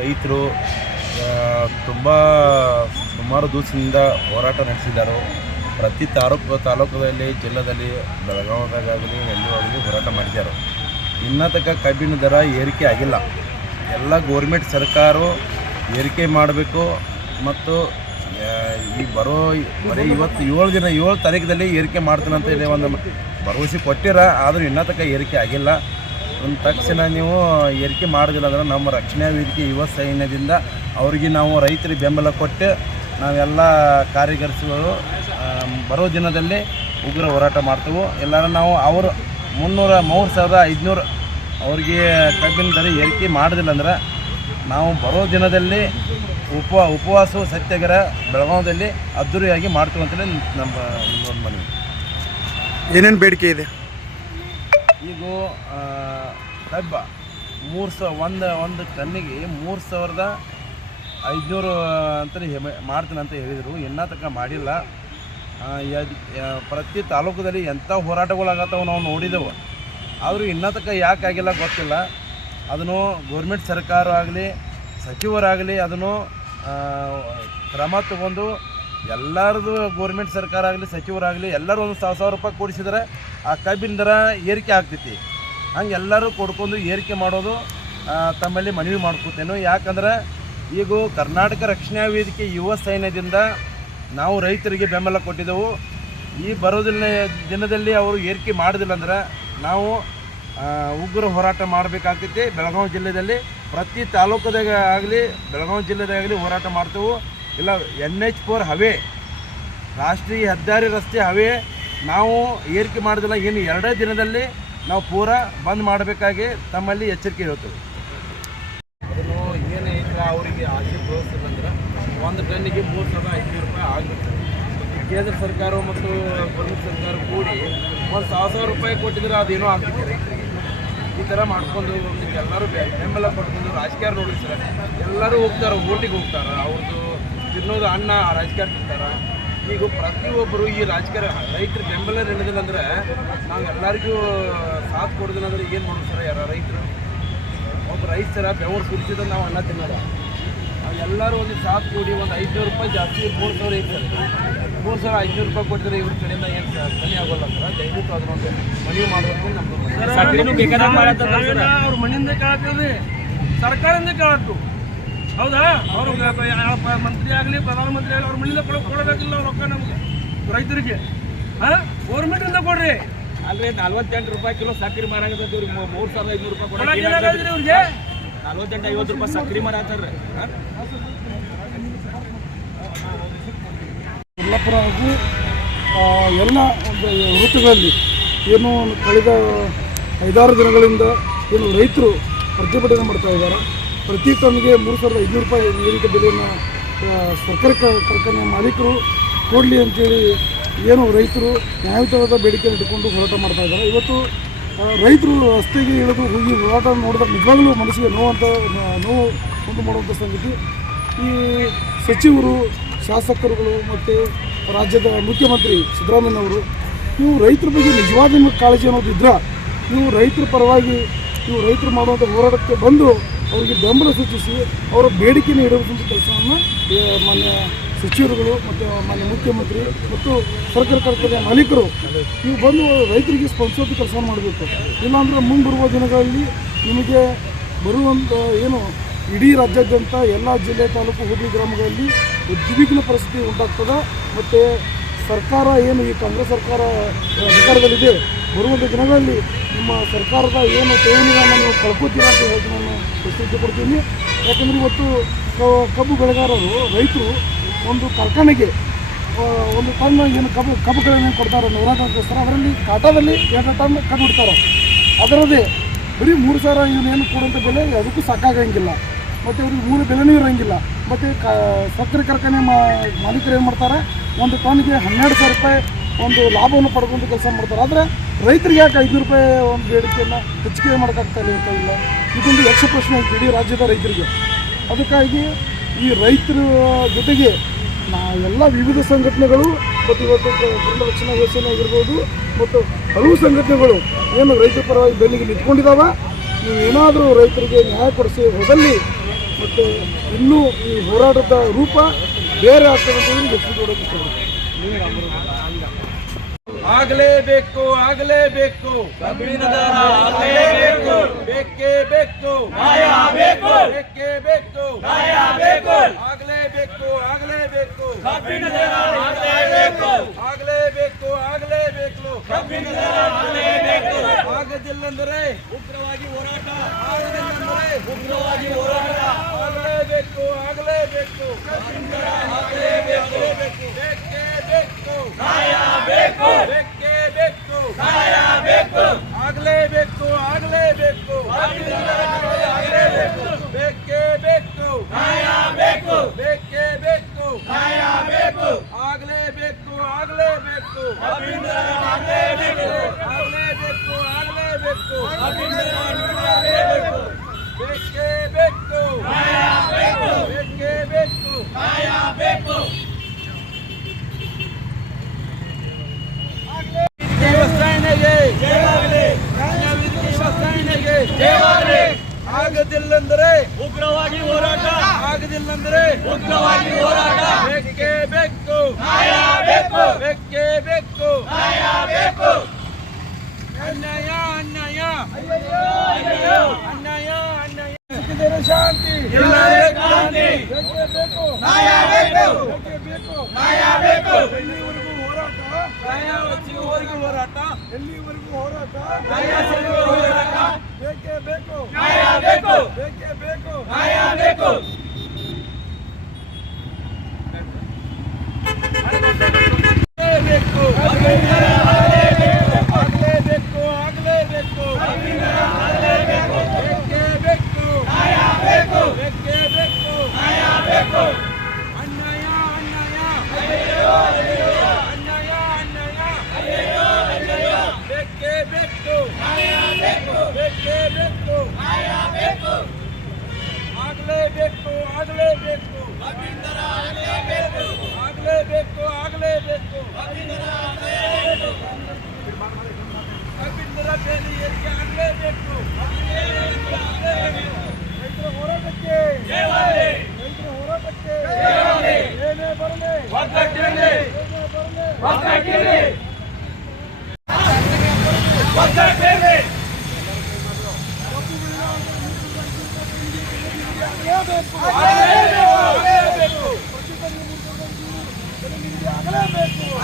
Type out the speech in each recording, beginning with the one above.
ರೈತರು ತುಂಬ ಸುಮಾರು ದಿವಸದಿಂದ ಹೋರಾಟ ನಡೆಸಿದ್ದಾರೆ. ಪ್ರತಿ ತಾಲೂಕು ತಾಲೂಕದಲ್ಲಿ ಜಿಲ್ಲೆದಲ್ಲಿ ಬೆಳಗಾವಿದಾಗಲಿ ಎಲ್ಲೂ ಆಗಲಿ ಹೋರಾಟ ಮಾಡಿದ್ದಾರೆ. ಇನ್ನೂ ತನಕ ಕಬ್ಬಿನ ದರ ಏರಿಕೆ ಆಗಿಲ್ಲ. ಎಲ್ಲ ಗೋರ್ಮೆಂಟ್ ಸರ್ಕಾರ ಏರಿಕೆ ಮಾಡಬೇಕು ಮತ್ತು ಈ ಬರೋ, ಬರೀ ಇವತ್ತು ಏಳು ದಿನ, ಏಳು ತಾರೀಕಲ್ಲಿ ಏರಿಕೆ ಮಾಡ್ತೀನಂತ ಹೇಳಿ ಒಂದು ಭರವಸೆ ಕೊಟ್ಟಿರ, ಆದರೂ ಇನ್ನೂ ತನಕ ಏರಿಕೆ ಆಗಿಲ್ಲ. ಒಂದು ತಕ್ಷಣ ನೀವು ಏರಿಕೆ ಮಾಡೋದಿಲ್ಲ ಅಂದ್ರೆ ನಮ್ಮ ರಕ್ಷಣಾ ವೇದಿಕೆ ಯುವ ಸೈನ್ಯದಿಂದ ಅವ್ರಿಗೆ ನಾವು ರೈತರಿಗೆ ಬೆಂಬಲ ಕೊಟ್ಟು ನಾವೆಲ್ಲ ಕಾರ್ಯಕರ್ತರು ಬರೋ ದಿನದಲ್ಲಿ ಉಗ್ರ ಹೋರಾಟ ಮಾಡ್ತೇವೆ. ಎಲ್ಲರೂ ನಾವು ಅವರು ಮುನ್ನೂರ, ಮೂರು ಸಾವಿರದ ಐದುನೂರು ಅವ್ರಿಗೆ ಕಬ್ಬಿನ ದರ ಏರಿಕೆ ಮಾಡೋದಿಲ್ಲ ಅಂದ್ರೆ ನಾವು ಬರೋ ದಿನದಲ್ಲಿ ಉಪ ಉಪವಾಸ ಸತ್ಯಾಗ್ರಹ ಬೆಳಗಾವದಲ್ಲಿ ಅದ್ದೂರಿಯಾಗಿ ಮಾಡ್ತೀವಿ ಅಂತೇಳಿ ನಮ್ಮ ಮನವಿ. ಏನೇನು ಬೇಡಿಕೆ ಇದೆ? ಈಗ ಡಬ್ಬ ಮೂರು ಸಾವಿರ ಒಂದು ಒಂದು ಟನ್ನಿಗೆ ಮೂರು ಸಾವಿರದ ಐದುನೂರು ಅಂತಲೇ ಮಾಡ್ತೀನಿ ಅಂತ ಹೇಳಿದರು. ಇನ್ನೂ ತನಕ ಮಾಡಿಲ್ಲ. ಪ್ರತಿ ತಾಲೂಕದಲ್ಲಿ ಎಂಥ ಹೋರಾಟಗಳಾಗತ್ತವು ನಾವು ನೋಡಿದೆವು. ಆದರೂ ಇನ್ನೂ ತನಕ ಯಾಕೆ ಆಗಿಲ್ಲ ಗೊತ್ತಿಲ್ಲ. ಅದನ್ನು ಗೌರ್ಮೆಂಟ್ ಸರ್ಕಾರ ಆಗಲಿ, ಸಚಿವರಾಗಲಿ ಅದನ್ನು ಕ್ರಮ ತಗೊಂಡು ಎಲ್ಲರದು ಗೌರ್ಮೆಂಟ್ ಸರ್ಕಾರ ಆಗಲಿ, ಸಚಿವರಾಗಲಿ, ಎಲ್ಲರೂ ಒಂದು ಸಾವಿರ ಸಾವಿರ ರೂಪಾಯಿ ಕೊಡಿಸಿದ್ರೆ ಆ ಕಬ್ಬಿನ ದರ ಏರಿಕೆ ಆಗ್ತೈತಿ. ಹಂಗೆ ಎಲ್ಲರೂ ಕೊಡ್ಕೊಂಡು ಏರಿಕೆ ಮಾಡೋದು ತಮ್ಮಲ್ಲಿ ಮನವಿ ಮಾಡ್ಕೊತೇನೆ. ಯಾಕಂದ್ರೆ ಈಗ ಕರ್ನಾಟಕ ರಕ್ಷಣಾ ವೇದಿಕೆ ಯುವ ಸೈನ್ಯದಿಂದ ನಾವು ರೈತರಿಗೆ ಬೆಂಬಲ ಕೊಟ್ಟಿದ್ದೆವು. ಈ ಬರೋದಿಲ್ಲ ದಿನದಲ್ಲಿ ಅವರು ಏರಿಕೆ ಮಾಡಿದಿಲ್ಲ ಅಂದ್ರೆ ನಾವು ಉಗ್ರ ಹೋರಾಟ ಮಾಡಬೇಕಾಗ್ತೈತಿ. ಬೆಳಗಾವಿ ಜಿಲ್ಲೆಯಲ್ಲಿ ಪ್ರತಿ ತಾಲೂಕದಾಗ ಆಗಲಿ, ಬೆಳಗಾವಿ ಜಿಲ್ಲೆದಾಗಲಿ ಹೋರಾಟ ಮಾಡ್ತೇವೆ. ಇಲ್ಲ ಎನ್ ಎಚ್ ಫೋರ್ ಹವೆ. ರಾಷ್ಟ್ರೀಯ ಹೆದ್ದಾರಿ ರಸ್ತೆ ಹವೆ. ನಾವು ಏರಿಕೆ ಮಾಡೋದಿಲ್ಲ. ಇನ್ನು ಎರಡೇ ದಿನದಲ್ಲಿ ನಾವು ಪೂರ ಬಂದ್ ಮಾಡಬೇಕಾಗಿ ತಮ್ಮಲ್ಲಿ ಎಚ್ಚರಿಕೆ ಹೇಳ್ತೇವೆ. ಈಗ ಅವರಿಗೆ ಒಂದು ಟನ್ನಿಗೆ ಮೂರು ಸಾವಿರದ ಐದುನೂರು ರೂಪಾಯಿ ಆಗುತ್ತೆ. ಕೇಂದ್ರ ಸರ್ಕಾರ ಮತ್ತು ಗೌರ್ಮೆಂಟ್ ಸರ್ಕಾರ ಕೂಡಿ ಒಂದು ಸಾವಿರ ಸಾವಿರ ರೂಪಾಯಿ ಕೊಟ್ಟಿದ್ರೆ ಅದೇನೋ ರೈತರಿಗೆ. ಈ ಥರ ಮಾಡ್ಕೊಂಡು ಎಲ್ಲರೂ ಬೆಂಬಲ ಪಡ್ಕೊಂಡು ರಾಜಕೀಯ ನೋಡಿ ಸರ್. ಎಲ್ಲರೂ ಹೋಗ್ತಾರೆ, ಓಟಿಗೆ ಹೋಗ್ತಾರೆ. ಅವ್ರದ್ದು ತಿನ್ನೋದು ಅನ್ನ ರಾಜಕೀಯ ತಿಂತಾರೆ. ಈಗ ಪ್ರತಿಯೊಬ್ಬರು ಈ ರಾಜಕೀಯ ರೈತರ ಬೆಂಬಲ ನಡೆದಿಲ್ಲ ಅಂದ್ರೆ ನಾವು ಎಲ್ಲರಿಗೂ ಸಾಥ್ ಕೊಡೋದಿಲ್ಲ ಅಂದ್ರೆ ಏನು ಮಾಡೋದು ಸರ್ ಯಾರ ರೈತರು? ಒಬ್ಬ ರೈತರ ಬೆವರು ಸುರಿಸಿದ ನಾವು ಅನ್ನ ತಿನ್ನೋದ ನಾವು ಎಲ್ಲರೂ ಒಂದು ಸಾಥ್ ಕೊಡಿ ಒಂದು ಐದುನೂರು ರೂಪಾಯಿ ಜಾಸ್ತಿ ಮೂರು ಸಾವಿರ ಐತೆ ಮೂರು ಸಾವಿರ ಐದುನೂರು ರೂಪಾಯಿ ಕೊಟ್ಟಿದ್ರೆ ಇವ್ರ ಕಡೆಯಿಂದ ಏನು ಕಮ್ಮಿ ಆಗೋಲ್ಲ ಸರ್. ದಯವಿಟ್ಟು ಅದನ್ನೊಂದು ಮನವಿ ಮಾಡಬೇಕು ನಮ್ಮದು. ಅವ್ರ ಮನೆಯಿಂದ ಕೇಳತ್ತೀವಿ ಸರ್ಕಾರದಿಂದ ಕೇಳತ್ತು ಹೌದಾ? ಅವರು ಮಂತ್ರಿ ಆಗಲಿ ಪ್ರಧಾನಮಂತ್ರಿ ಆಗಲಿ ಅವ್ರ ಮನೆಯಿಂದ ಕೊಡ ಕೊಡಬೇಕಿಲ್ಲ ಅವ್ರ ರೊಕ್ಕ ನಮಗೆ ರೈತರಿಗೆ. ಹಾಂ? ಗೌರ್ಮೆಂಟಿಂದ ಕೊಡ್ರಿ. ಅಲ್ರಿ ನಲ್ವತ್ತೆಂಟು ರೂಪಾಯಿ ಕಿಲೋ ಸಕ್ಕರೆ ಮಾರಾಕತ್ತೈತಿ ಇವ್ರಿಗೆ ಮೂರು ಸಾವಿರದ ಐನೂರು ರೂಪಾಯಿ ಏನಾಗೈತ್ರಿ ಇವ್ರಿಗೆ? ನಲ್ವತ್ತೆಂಟು ಐವತ್ತು ರೂಪಾಯಿ ಸಕ್ಕರೆ ಮಾರಾತಾರ್ರಿ ಯಲ್ಲಾಪುರ ಹಾಗೂ ಎಲ್ಲ ಒಂದು ಋತುಗಳಲ್ಲಿ ಏನು ಕಳೆದ ಐದಾರು ದಿನಗಳಿಂದ ಏನು ರೈತರು ಪ್ರತಿಭಟನೆ ಮಾಡ್ತಾ ಇದ್ದಾರೆ. ಪ್ರತಿ ಟನ್ಗೆ ಮೂರು ಸಾವಿರದ ಐದುನೂರು ರೂಪಾಯಿ ನೀರಿನ ಬೆಲೆಯನ್ನು ಸರ್ಕಾರ ಕಾರ್ಖಾನೆ ಮಾಲೀಕರು ಕೊಡಲಿ ಅಂತೇಳಿ ಏನು ರೈತರು ನ್ಯಾಯಯುತವಾದ ಬೇಡಿಕೆ ಇಟ್ಟುಕೊಂಡು ಹೋರಾಟ ಮಾಡ್ತಾ ಇದ್ದಾರೆ. ಇವತ್ತು ರೈತರು ರಸ್ತೆಗೆ ಇಳಿದು ಹೋಗಿ ಹೋರಾಟ ನೋಡಿದಾಗ ನಿಜವಾಗ್ಲೂ ಮನಸ್ಸಿಗೆ ನೋವಂತ ನೋವು ಉಂಟು ಮಾಡುವಂಥ ಸಂಗತಿ. ಈ ಸಚಿವರು, ಶಾಸಕರುಗಳು ಮತ್ತು ರಾಜ್ಯದ ಮುಖ್ಯಮಂತ್ರಿ ಸಿದ್ದರಾಮಯ್ಯನವರು ನೀವು ರೈತರ ಬಗ್ಗೆ ನಿಜವಾದ ನಿಮಗೆ ಕಾಳಜಿ ಅನ್ನೋದಿದ್ರೆ ನೀವು ರೈತರ ಪರವಾಗಿ ನೀವು ರೈತರು ಮಾಡುವಂಥ ಹೋರಾಟಕ್ಕೆ ಬಂದು ಅವರಿಗೆ ಬೆಂಬಲ ಸೂಚಿಸಿ ಅವರ ಬೇಡಿಕೆಯನ್ನು ಇಡುವಂಥ ಕೆಲಸವನ್ನು ಮಾನ್ಯ ಸಚಿವರುಗಳು ಮತ್ತು ಮಾನ್ಯ ಮುಖ್ಯಮಂತ್ರಿ ಮತ್ತು ಸರ್ಕಾರ ಕಾರ್ಖಾನೆ ಮಾಲೀಕರು ನೀವು ಬಂದು ರೈತರಿಗೆ ಸ್ಪಂದಿಸೋದು ಕೆಲಸ ಮಾಡಬೇಕು. ಇಲ್ಲಾಂದರೆ ಮುಂಬರುವ ದಿನಗಳಲ್ಲಿ ನಿಮಗೆ ಬರುವಂಥ ಏನು ಇಡೀ ರಾಜ್ಯಾದ್ಯಂತ ಎಲ್ಲ ಜಿಲ್ಲೆ, ತಾಲೂಕು, ಹೋಬಳಿ ಗ್ರಾಮಗಳಲ್ಲಿ ಉದ್ವಿಗ್ನ ಪರಿಸ್ಥಿತಿ ಉಂಟಾಗ್ತದೆ ಮತ್ತು ಸರ್ಕಾರ ಏನು ಈ ಕಾಂಗ್ರೆಸ್ ಸರ್ಕಾರ ಅಧಿಕಾರದಲ್ಲಿದೆ ಬರುವಂಥ ದಿನಗಳಲ್ಲಿ ನಿಮ್ಮ ಸರ್ಕಾರದ ಏನು ಠೇವಣಿಗಳನ್ನು ನೀವು ಅಂತ ಹೇಳಿ ಎಚ್ಚರಿಕೆ ಕೊಡ್ತೀನಿ. ಯಾಕಂದರೆ ಇವತ್ತು ಕಬ್ಬು ಬೆಳೆಗಾರರು, ರೈತರು ಒಂದು ಕಾರ್ಖಾನೆಗೆ ಒಂದು ಟನ್ ಏನು ಕಬ್ಬು ಕಬ್ಬುಗಳನ್ನು ಕೊಡ್ತಾರೆ ನೂರಾಗೋಸ್ಕರ ಅದರಲ್ಲಿ ಕಾಟಾದಲ್ಲಿ ಎರಡು ಟನ್ ಕಬ್ಬು ಇಡ್ತಾರೆ. ಅದರದೇ ಬರೀ ಮೂರು ಸಾವಿರ ಇವನೇನು ಕೊಡುವಂಥ ಬೆಲೆ ಅದಕ್ಕೂ ಸಾಕಾಗಂಗಿಲ್ಲ. ಮತ್ತು ಅವ್ರಿಗೆ ಮೂರು ಬೆಲೆನೂ ಇರೋಂಗಿಲ್ಲ. ಮತ್ತು ಕ ಸಕ್ಕರೆ ಕಾರ್ಖಾನೆ ಮಾಲೀಕರು ಏನು ಮಾಡ್ತಾರೆ? ಒಂದು ಟನ್ಗೆ ಹನ್ನೆರಡು ಸಾವಿರ ರೂಪಾಯಿ ಒಂದು ಲಾಭವನ್ನು ಪಡ್ಕೊಂಡು ಕೆಲಸ ಮಾಡ್ತಾರೆ. ಆದರೆ ರೈತರಿಗೆ ಯಾಕೆ ಐದು ರೂಪಾಯಿ ಒಂದು ಬೇಡಿಕೆಯನ್ನು ಹೆಚ್ಚಿಗೆ ಮಾಡೋಕ್ಕಾಗ್ತಾ ಇಲ್ಲ ಇದೊಂದು ಯಕ್ಷ ಪ್ರಶ್ನೆ ಐತೆ ಇಡೀ ರಾಜ್ಯದ ರೈತರಿಗೆ. ಅದಕ್ಕಾಗಿ ಈ ರೈತರ ಜೊತೆಗೆ ನಾ ಎಲ್ಲ ವಿವಿಧ ಸಂಘಟನೆಗಳು ಮತ್ತು ಇವತ್ತು ಕ- ಕನ್ನಡ ರಕ್ಷಣಾ ಯೋಜನೆ ಆಗಿರ್ಬೋದು ಮತ್ತು ಹಲವು ಸಂಘಟನೆಗಳು ಏನು ರೈತರ ಪರವಾಗಿ ಬೆನ್ನಿಗೆ ನಿಂತ್ಕೊಂಡಿದ್ದಾವೆ ನೀವು ಏನಾದರೂ ರೈತರಿಗೆ ನ್ಯಾಯ ಕೊಡಿಸಿ ಹೋದಲ್ಲಿ ಮತ್ತು ಇನ್ನೂ ಈ ಹೋರಾಟದ ರೂಪ ಬೇರೆ ಆಗ್ತದೆ ಅಂತ ಹೇಳಿ ಒಪ್ಪಿಕೊಡೋಕೆ ಇಷ್ಟಪಡ್ತೀನಿ ಆಗಲೇಬೇಕು ಆಗಲೇಬೇಕು ಆಗಲೇಬೇಕು ಬೇಕೇ ಬೇಕು ಬೇಕು ಬೇಕೇ ಬೇಕು ಬೇಕು ಆಗಲೇಬೇಕು ಆಗಲೇಬೇಕು ಆಗಲೇಬೇಕು ಆಗಲೇಬೇಕು ಆಗಲೇಬೇಕು ಆಗದಿಲ್ಲಂದರೆ ಉಗ್ರವಾಗಿ ಹೋರಾಟ ಆಗದಿಲ್ಲಂದರೆ ಉಗ್ರವಾಗಿ ಹೋರಾಟ ಆಗಲೇಬೇಕು ಆಗಲೇಬೇಕು ಆಗಲೇಬೇಕು ಬೇಕೇ ಬೇಕು ಬೇಕು ಬೇಕೇ ಬೇಕು ಬೇಕು ಆಗಲೇಬೇಕು ಆಗಲೇಬೇಕು ಆಗಲೇಬೇಕು ಬೇಕೇ ಬೇಕು ಬೇಕು ಬೇಕೇ ಬೇಕು ಬೇಕು ಆಗಲೇಬೇಕು ಆಗಲೇಬೇಕು ಆಗಲೇಬೇಕು ಆಗಲೇಬೇಕು ಆಗಲೇಬೇಕು ಬೇಕೇ ಬೇಕು ಬೇಕೇ ಬೇಕು ದೇವಸ್ಥಾನಗೆ ನ್ಯಾಯವಿಧಿ ದೇವಸ್ಥಾನಕ್ಕೆ ಆಗದಿಲ್ಲಂದರೆ ಉಗ್ರವಾಗಿ ಹೋರಾಟ. ಆಗದಿಲ್ಲಂದರೆ ಉಗ್ರವಾಗಿ ಹೋರಾಟ. ಬೇಕೇ ಬೇಕು. ಬೇಕು. ಬೇಕೇ ಬೇಕು. ಬೇಕು. ಅನ್ಯಾಯ ಅನ್ಯಾಯ. ಅನ್ಯಾಯ ಅನ್ಯಾಯ. ಸಿಕ್ಕಿದರೆ ಶಾಂತಿ. ಇಲ್ಲವೇ ಕ್ರಾಂತಿ ಬೇಕೇ. ಬೇಕು ನ್ಯಾಯ ಬೇಕು. ಬೇಕೇ ಬೇಕು. ನ್ಯಾಯ ಬೇಕು. ನ್ಯಾಯ ಹೋರಾಟ. ಎಲ್ಲಿವರೆಗೂ ಹೋರಾಟ? ನ್ಯಾಯ ಸಿಗುವವರೆಗೂ ಹೋರಾಟ. ಬೇಕೇ ಬೇಕು. ನ್ಯಾಯ ಬೇಕು. ಬೇಕೇ ಬೇಕು. ನ್ಯಾಯ ಬೇಕು ಆಗಲೇಬೇಕು ಆಗಲೇಬೇಕು ಆಗಲೇಬೇಕು ಬೇಕೇ ಬೇಕು ಬೇಕೇ ಬೇಕು ಅನ್ಯಾಯ ಅನ್ಯಾಯ ಅನ್ಯಾಯ ಅನ್ಯಾಯ ಬೇಕೇ ಬೇಕು ಬೇಕೇ ಬೇಕು ಆಗಲೇಬೇಕು ಆಗಲೇಬೇಕು ಆಗಲೇಬೇಕು ಆಗಲೇಬೇಕು ಅಭಿಂದರ ಬೇಲಿ ಏರಿಕೆ ಆಗಲೇಬೇಕು ರೈತರ ಹೋರಾಟಕ್ಕೆ ರೈತರ ಹೋರಾಟಕ್ಕೆ ಏನೇ ಬರಲಿ ಏನೇ ಬರಲಿ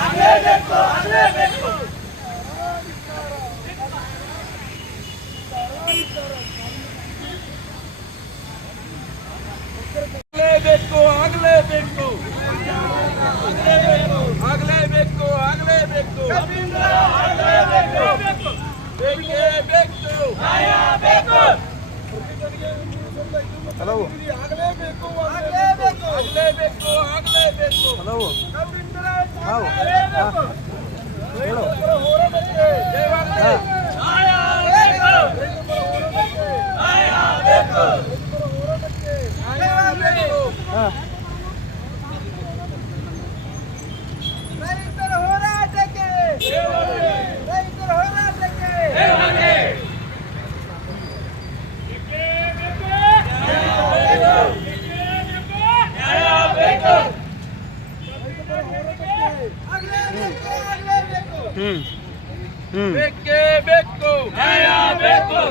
ಆಗಲೇಬೇಕು ಆಗಲೇಬೇಕು ಬೇಕೇ ಬೇಕು ಹಲವು. ಆಗಲೇಬೇಕು ಆಗಲೇಬೇಕು ಆಗಲೇಬೇಕು ಆಗಲೇಬೇಕು. ಹಲವು ಹೇಳು ಹೋರಾಟಕ್ಕೆ ಜಯವಾಗಲಿ ರೈತರ ಹೋರಾಟಕ್ಕೆ ರೈತರ ಹೋರಾಟಕ್ಕೆ ಬೇಕೇ ಬೇಕು ನ್ಯಾಯ ಬೇಕು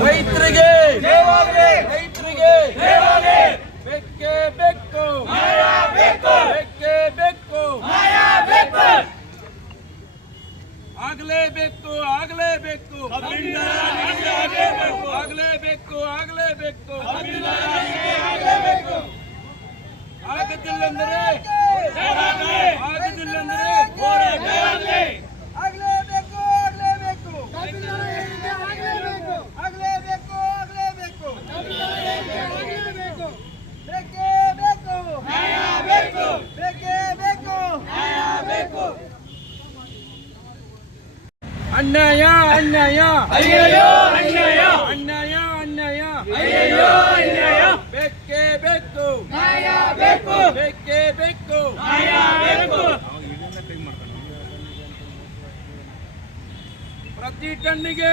ರೈತರಿಗೆ ರೈತರಿಗೆ ಬೇಕೇ ಬೇಕು ಬೇಕೇ ಬೇಕು ಆಗಲೇಬೇಕು ಆಗಲೇಬೇಕು ಆಗಲೇಬೇಕು ಆಗಲೇಬೇಕು ಆಗದಿಲ್ಲಂದರೆ ಆಗದಿಲ್ಲಂದರೆ ಹೋರಾಟ ಆಗಲೇಬೇಕು ಆಗಲೇಬೇಕು ಆಗಲೇಬೇಕು ಆಗಲೇಬೇಕು ಬೇಕೇ ಬೇಕು ಬೇಕೇ ಬೇಕು ಅನ್ಯಾಯ ಅನ್ಯಾಯ. ಅಯ್ಯಯ್ಯೋ ಅನ್ಯಾಯ. ಅನ್ಯಾಯ ಅನ್ಯಾಯ. ಅಯ್ಯಯ್ಯೋ ಅನ್ಯಾಯ. ಬೇಕೇ ಬೇಕು. ಬೇಕು. ಬೇಕೇ ಬೇಕು. ನ್ಯಾಯ ಬೇಕು. ಪ್ರತಿ ಟನ್ನಿಗೆ.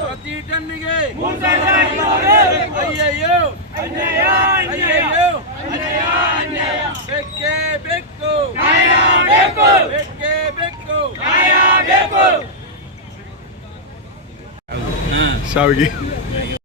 ಪ್ರತಿ ಟನ್ನಿಗೆ. ಅಯ್ಯಯ್ಯೋ. ಅಯ್ಯಯ್ಯೋ. ಬೇಕೇ ಬೇಕು. ಬೇಕೇ. ಬೇಕು ಶಾವಿಗೆ